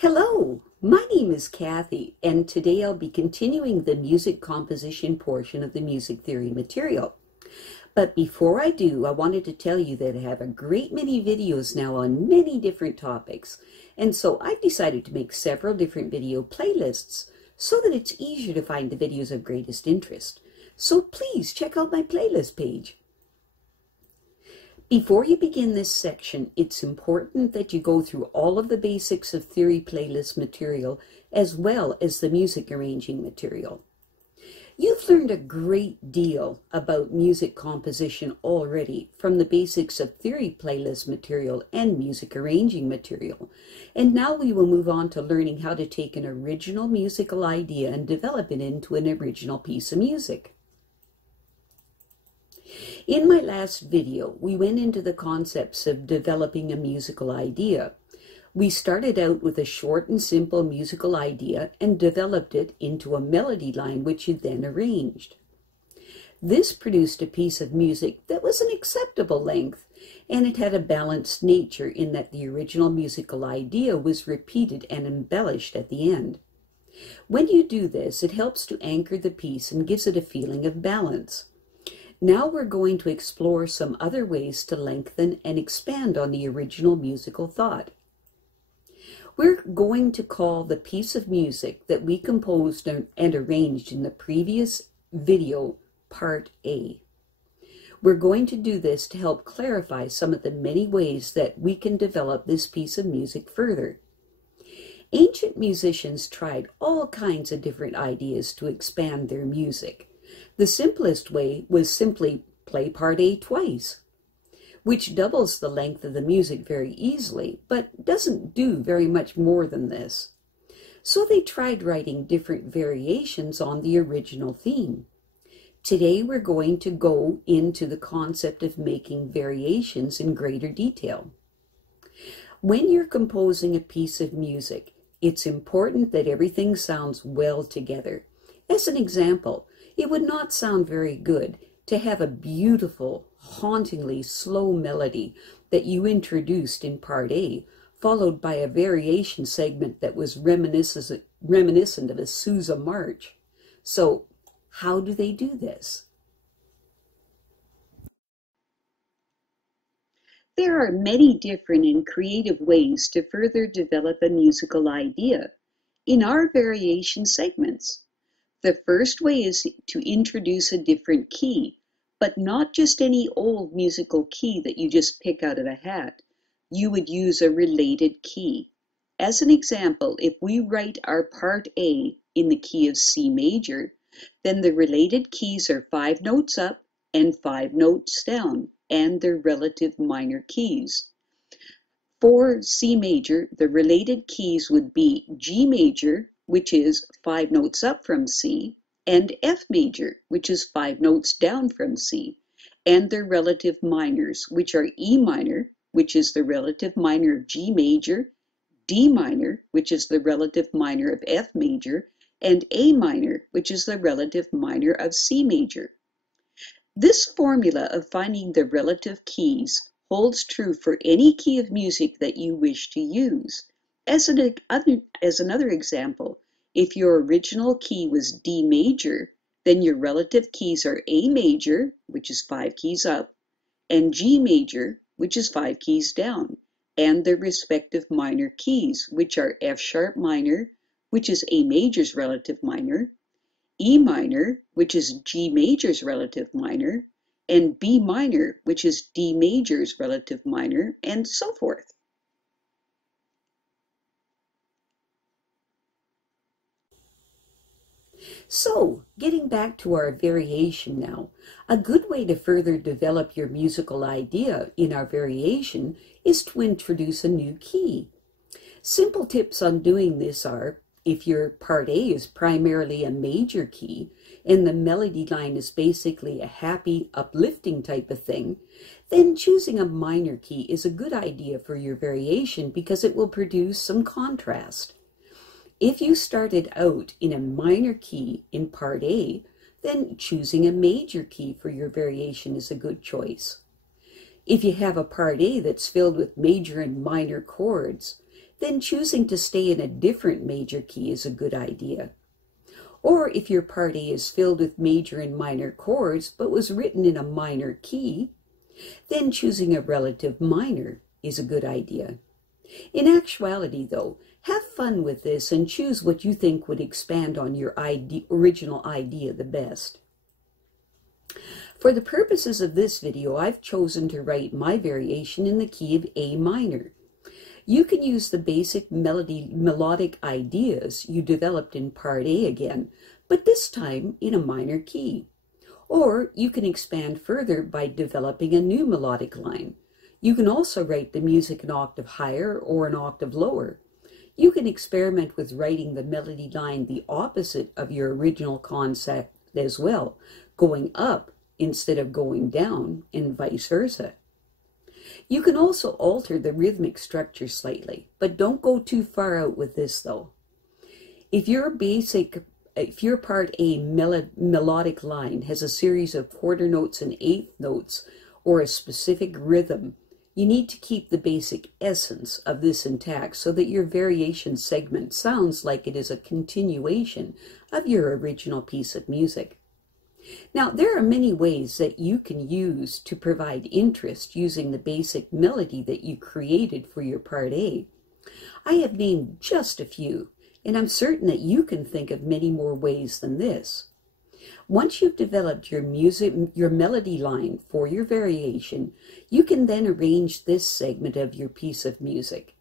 Hello, my name is Kathy, and today I'll be continuing the music composition portion of the music theory material. But before I do, I wanted to tell you that I have a great many videos now on many different topics, and so I've decided to make several different video playlists so that it's easier to find the videos of greatest interest. So please check out my playlist page. Before you begin this section, it's important that you go through all of the basics of theory playlist material as well as the music arranging material. You've learned a great deal about music composition already from the basics of theory playlist material and music arranging material. And now we will move on to learning how to take an original musical idea and develop it into an original piece of music. In my last video, we went into the concepts of developing a musical idea. We started out with a short and simple musical idea and developed it into a melody line which you then arranged. This produced a piece of music that was an acceptable length, and it had a balanced nature in that the original musical idea was repeated and embellished at the end. When you do this, it helps to anchor the piece and gives it a feeling of balance. Now we're going to explore some other ways to lengthen and expand on the original musical thought. We're going to call the piece of music that we composed and arranged in the previous video Part A. We're going to do this to help clarify some of the many ways that we can develop this piece of music further. Ancient musicians tried all kinds of different ideas to expand their music. The simplest way was simply play Part A twice, which doubles the length of the music very easily, but doesn't do very much more than this. So they tried writing different variations on the original theme. Today we're going to go into the concept of making variations in greater detail. When you're composing a piece of music, it's important that everything sounds well together. As an example, it would not sound very good to have a beautiful, hauntingly slow melody that you introduced in Part A, followed by a variation segment that was reminiscent of a Sousa march. So, how do they do this? There are many different and creative ways to further develop a musical idea in our variation segments. The first way is to introduce a different key, but not just any old musical key that you just pick out of a hat. You would use a related key. As an example, if we write our Part A in the key of C major, then the related keys are 5 notes up and 5 notes down, and their relative minor keys. For C major, the related keys would be G major, which is 5 notes up from C, and F major, which is 5 notes down from C, and their relative minors, which are E minor, which is the relative minor of G major, D minor, which is the relative minor of F major, and A minor, which is the relative minor of C major. This formula of finding the relative keys holds true for any key of music that you wish to use. As another example, if your original key was D major, then your relative keys are A major, which is 5 keys up, and G major, which is 5 keys down, and their respective minor keys, which are F sharp minor, which is A major's relative minor, E minor, which is G major's relative minor, and B minor, which is D major's relative minor, and so forth. So, getting back to our variation now, a good way to further develop your musical idea in our variation is to introduce a new key. Simple tips on doing this are, if your Part A is primarily a major key, and the melody line is basically a happy, uplifting type of thing, then choosing a minor key is a good idea for your variation because it will produce some contrast. If you started out in a minor key in Part A, then choosing a major key for your variation is a good choice. If you have a Part A that's filled with major and minor chords, then choosing to stay in a different major key is a good idea. Or if your part A is filled with major and minor chords but was written in a minor key, then choosing a relative minor is a good idea. In actuality, though, have fun with this and choose what you think would expand on your original idea the best. For the purposes of this video, I've chosen to write my variation in the key of A minor. You can use the basic melodic ideas you developed in part A again, but this time in a minor key. Or you can expand further by developing a new melodic line. You can also write the music an octave higher or an octave lower. You can experiment with writing the melody line the opposite of your original concept as well, going up instead of going down, and vice versa. You can also alter the rhythmic structure slightly, but don't go too far out with this though. If your part A melodic line has a series of quarter notes and eighth notes or a specific rhythm, you need to keep the basic essence of this intact so that your variation segment sounds like it is a continuation of your original piece of music. Now, there are many ways that you can use to provide interest using the basic melody that you created for your part A. I have named just a few, and I'm certain that you can think of many more ways than this. Once you've developed your melody line for your variation, you can then arrange this segment of your piece of music.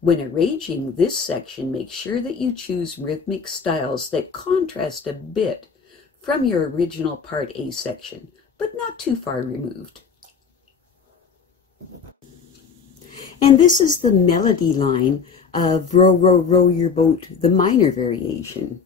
When arranging this section, make sure that you choose rhythmic styles that contrast a bit from your original part A section, but not too far removed. And this is the melody line of Row, Row, Row Your Boat, the minor variation.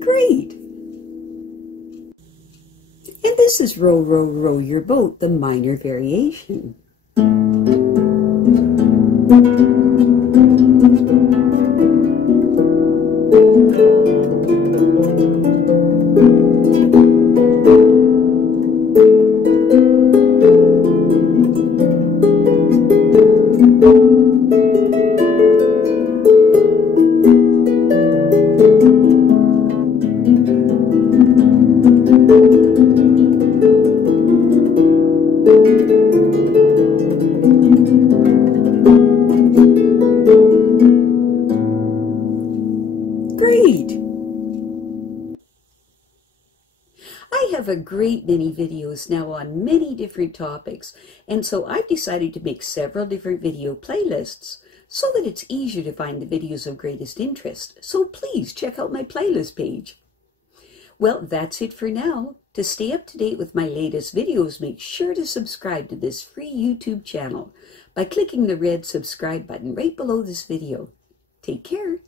Great! And this is Row, Row, Row Your Boat, the minor variation. Great! I have a great many videos now on many different topics, and so I've decided to make several different video playlists so that it's easier to find the videos of greatest interest. So please check out my playlist page. Well, that's it for now. To stay up to date with my latest videos, make sure to subscribe to this free YouTube channel by clicking the red subscribe button right below this video. Take care.